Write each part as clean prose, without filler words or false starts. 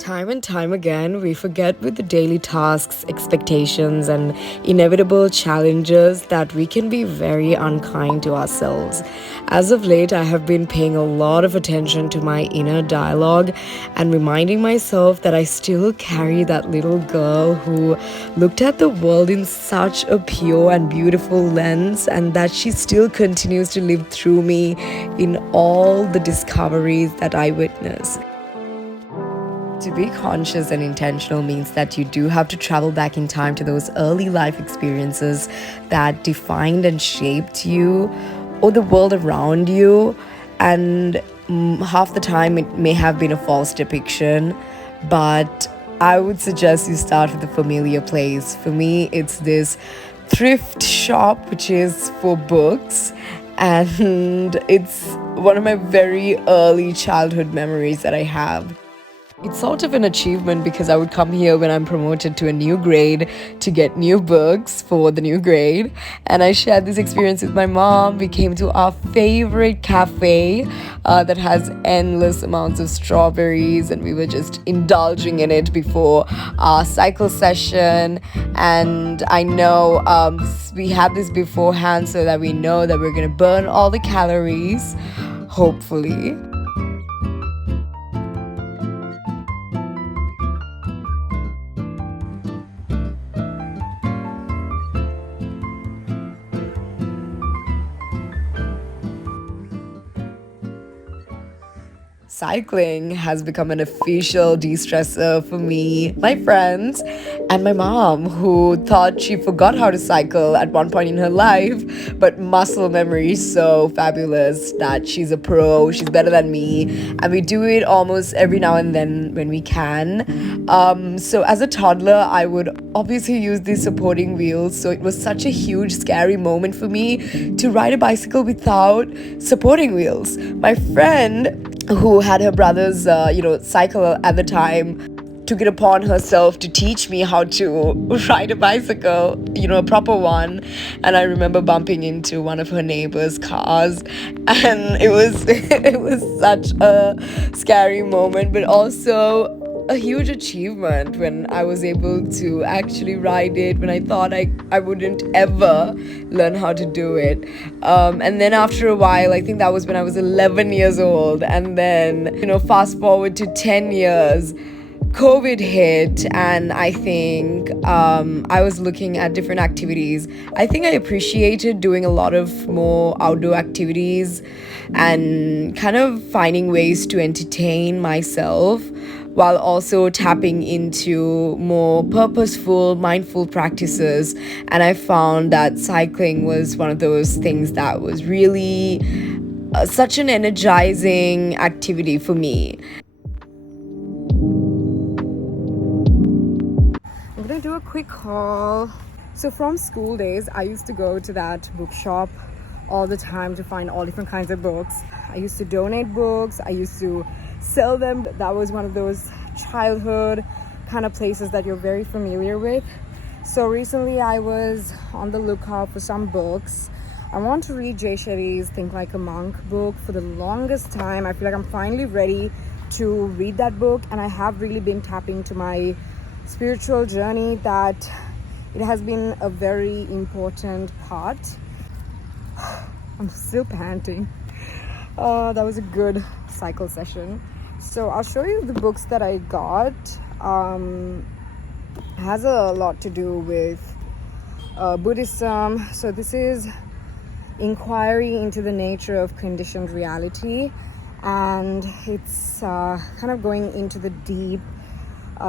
Time and time again, we forget with the daily tasks, expectations, and inevitable challenges that we can be very unkind to ourselves. As of late, I have been paying a lot of attention to my inner dialogue and reminding myself that I still carry that little girl who looked at the world in such a pure and beautiful lens, and that she still continues to live through me in all the discoveries that I witness. To be conscious and intentional means that you do have to travel back in time to those early life experiences that defined and shaped you or the world around you. And half the time it may have been a false depiction, but I would suggest you start with a familiar place. For me, it's this thrift shop, which is for books. And it's one of my very early childhood memories that I have. It's sort of an achievement because I would come here when I'm promoted to a new grade to get new books for the new grade. And I shared this experience with my mom. We came to our favorite cafe that has endless amounts of strawberries, and we were just indulging in it before our cycle session. And I know we had this beforehand so that we know that we're going to burn all the calories, hopefully. Cycling has become an official de-stressor for me, my friends, and my mom, who thought she forgot how to cycle at one point in her life, but muscle memory is so fabulous that she's a pro, she's better than me, and we do it almost every now and then when we can. So as a toddler, I would obviously use these supporting wheels, so it was such a huge, scary moment for me to ride a bicycle without supporting wheels. My friend, who had her brother's, cycle at the time, took it upon herself to teach me how to ride a bicycle, a proper one. And I remember bumping into one of her neighbor's cars, and it was such a scary moment, but also a huge achievement when I was able to actually ride it when I thought I wouldn't ever learn how to do it. And then after a while, I think that was when I was 11 years old, and then, fast forward to 10 years, COVID hit, and I think I was looking at different activities. I think I appreciated doing a lot of more outdoor activities and kind of finding ways to entertain myself while also tapping into more purposeful, mindful practices. And I found that cycling was one of those things that was really such an energizing activity for me. I'm gonna do a quick haul. So from school days, I used to go to that bookshop all the time to find all different kinds of books. I used to donate books, I used to sell them. That was one of those childhood kind of places that you're very familiar with. So recently I was on the lookout for some books. I want to read Jay Shetty's Think Like a Monk book. For the longest time, I feel like I'm finally ready to read that book, and I have really been tapping to my spiritual journey, that it has been a very important part. I'm still panting. That was a good cycle session. So I'll show you the books that I got. It has a lot to do with Buddhism. So this is Inquiry into the Nature of Conditioned Reality, and it's kind of going into the deep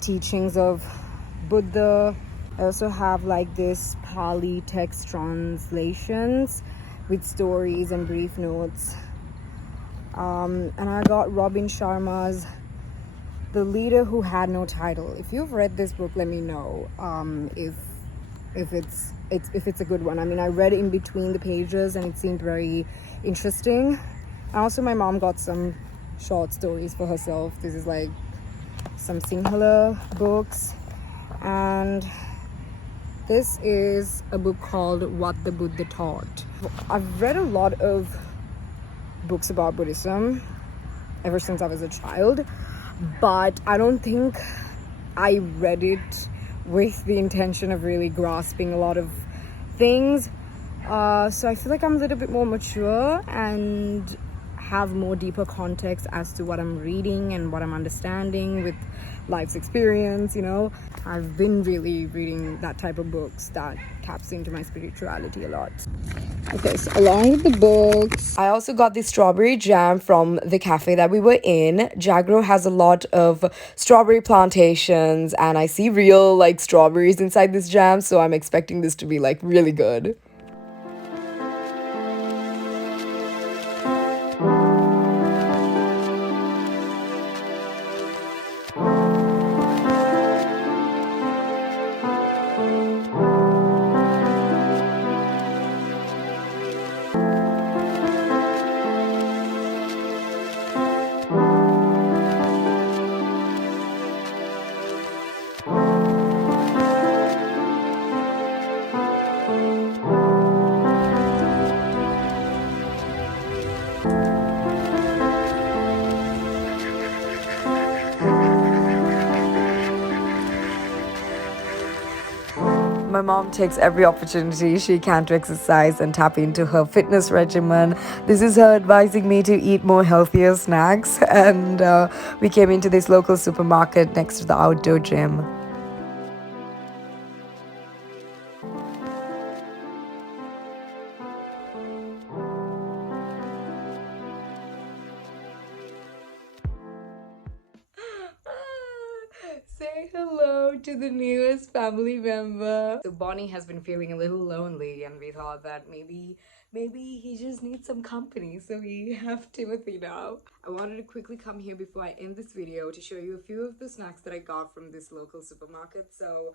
teachings of Buddha. I also have like this Pali text translations with stories and brief notes. And I got Robin Sharma's The Leader Who Had No Title. If you've read this book, let me know if it's a good one. I mean, I read in between the pages and it seemed very interesting. And also my mom got some short stories for herself. This is like some Sinhala books, and this is a book called What the Buddha Taught. I've read a lot of books about Buddhism ever since I was a child. but I don't think I read it with the intention of really grasping a lot of things. So I feel like I'm a little bit more mature and have more deeper context as to what I'm reading and what I'm understanding with life's experience, you know. I've been really reading that type of books that taps into my spirituality a lot. Okay, so along with the books, I also got this strawberry jam from the cafe that we were in. Jagro has a lot of strawberry plantations, and I see real like strawberries inside this jam, so I'm expecting this to be like really good. My mom takes every opportunity she can to exercise and tap into her fitness regimen. This is her advising me to eat more healthier snacks, and we came into this local supermarket next to the outdoor gym. Say hello to the newest family member. So Bonnie has been feeling a little lonely, and we thought that maybe he just needs some company, so we have Timothy now. I wanted to quickly come here before I end this video to show you a few of the snacks that I got from this local supermarket. So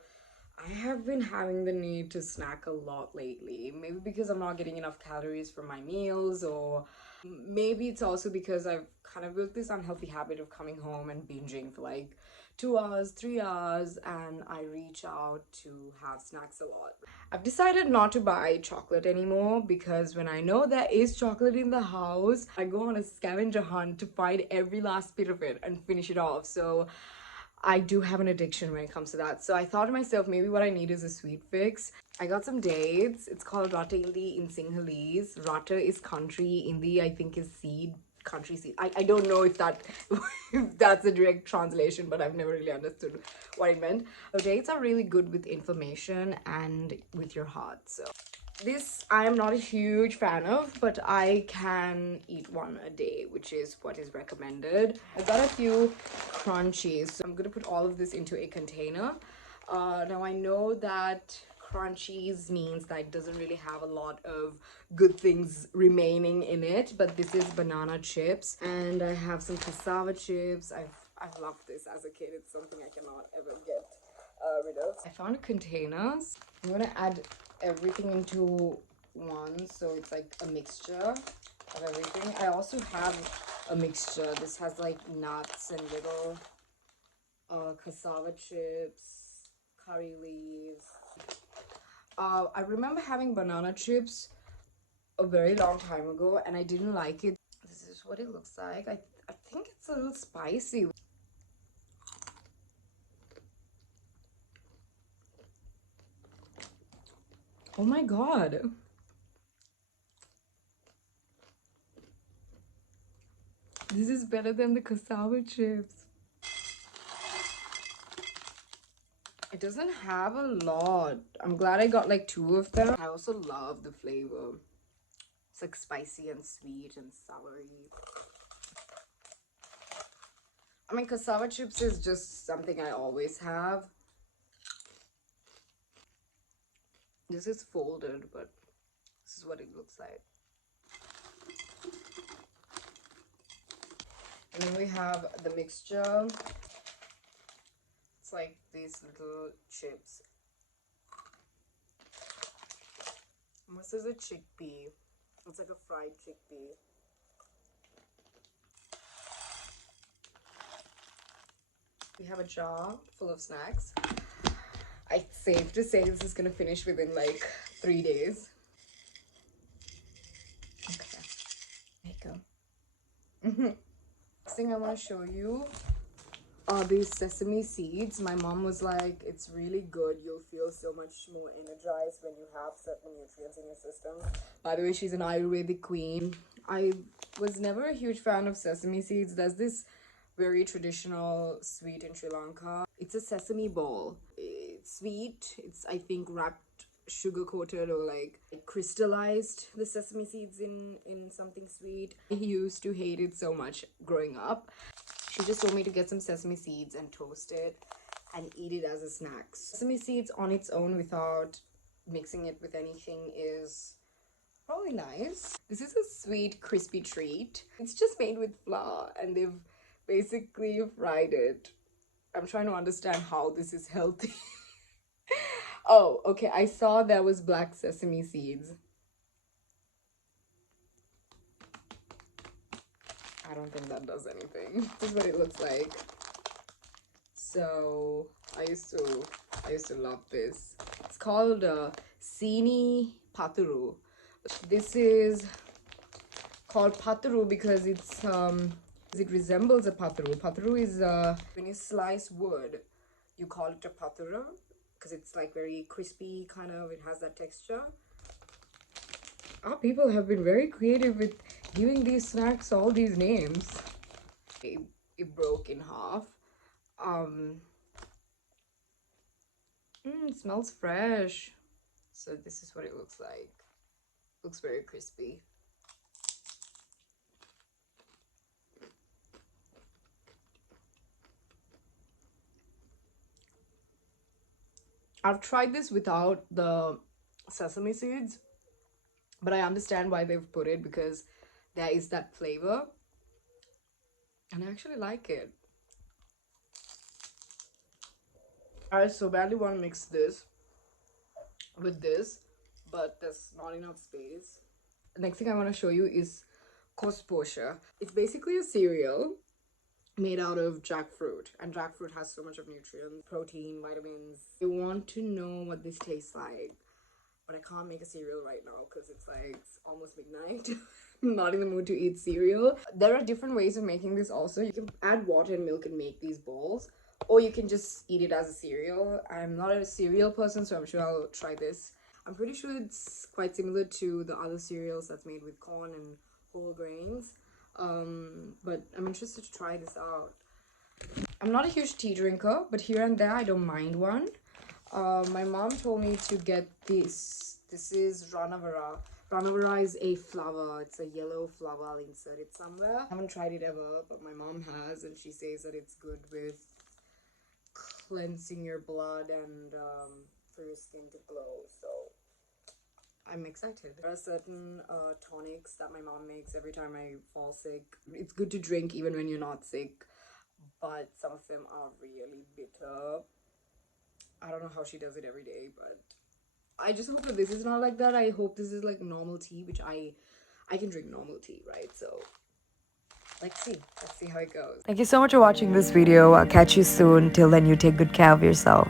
I have been having the need to snack a lot lately. Maybe because I'm not getting enough calories from my meals, or maybe it's also because I've kind of built this unhealthy habit of coming home and binging for like 2 hours, 3 hours, and I reach out to have snacks a lot. I've decided not to buy chocolate anymore because when I know there is chocolate in the house, I go on a scavenger hunt to find every last bit of it and finish it off. So I do have an addiction when it comes to that. So I thought to myself, maybe what I need is a sweet fix. I got some dates. It's called Rata Indi in Sinhalese. Rata is country, Indi I think is seed, country seed. I don't know if that if that's a direct translation, but I've never really understood what it meant. So dates are really good with inflammation and with your heart. So this I am not a huge fan of, but I can eat one a day, which is what is recommended. I got a few crunchies, so I'm gonna put all of this into a container. Now I know that crunchies means that it doesn't really have a lot of good things remaining in it, but this is banana chips, and I have some cassava chips. I've loved this as a kid. It's something I cannot ever get rid of. I found containers. I'm gonna add everything into one, so it's like a mixture of everything. I also have a mixture. This has like nuts and little cassava chips, curry leaves. I remember having banana chips a very long time ago, and I didn't like it. This is what it looks like. I think it's a little spicy. Oh my god. This is better than the cassava chips. It doesn't have a lot. I'm glad I got like 2 of them. I also love the flavor. It's like spicy and sweet and soury. I mean, cassava chips is just something I always have. This is folded, but this is what it looks like. And then we have the mixture. It's like these little chips. And this is a chickpea. It's like a fried chickpea. We have a jar full of snacks. It's safe to say this is gonna finish within like 3 days. Okay, there you go. Next thing I want to show you these sesame seeds. My mom was like, it's really good. You'll feel so much more energized when you have certain nutrients in your system. By the way, she's an Ayurvedic queen. I was never a huge fan of sesame seeds. There's this very traditional sweet in Sri Lanka. It's a sesame ball. It's sweet. It's, I think, wrapped, sugar coated, or like crystallized the sesame seeds in something sweet. I used to hate it so much growing up. She just told me to get some sesame seeds and toast it and eat it as a snack. Sesame seeds on its own without mixing it with anything is probably nice. This is a sweet, crispy treat. It's just made with flour and they've basically fried it. I'm trying to understand how this is healthy. Oh, okay. I saw there was black sesame seeds. I don't think that does anything. This is what it looks like. So I used to love this. It's called Sini Paturu. This is called Paturu because it resembles a paturu. Paturu is when you slice wood, you call it a paturu because it's like very crispy, kind of. It has that texture. Our people have been very creative with giving these snacks all these names. It broke in half. It smells fresh. So this is what it looks like. Looks very crispy. I've tried this without the sesame seeds, but I understand why they've put it because there is that flavor and I actually like it. I so badly want to mix this with this, but there's not enough space. The next thing I want to show you is kosposha. It's basically a cereal made out of jackfruit, and jackfruit has so much of nutrients, protein, vitamins. I want to know what this tastes like, but I can't make a cereal right now because it's like almost midnight. I'm not in the mood to eat cereal. There are different ways of making this also. You can add water and milk and make these balls, or you can just eat it as a cereal. I'm not a cereal person, so I'm sure I'll try this. I'm pretty sure it's quite similar to the other cereals that's made with corn and whole grains. But I'm interested to try this out. I'm not a huge tea drinker, but here and there I don't mind one. My mom told me to get this. This is Ranavara. Ranavara is a flower. It's a yellow flower. I'll insert it somewhere. I haven't tried it ever, but my mom has, and she says that it's good with cleansing your blood and for your skin to glow. So I'm excited. There are certain tonics that my mom makes every time I fall sick. It's good to drink even when you're not sick, but some of them are really bitter. I don't know how she does it every day, but I just hope that this is not like that. I hope this is like normal tea, which I can drink normal tea, right? So let's see how it goes. Thank you so much for watching this video. I'll catch you soon. Till then, you take good care of yourself.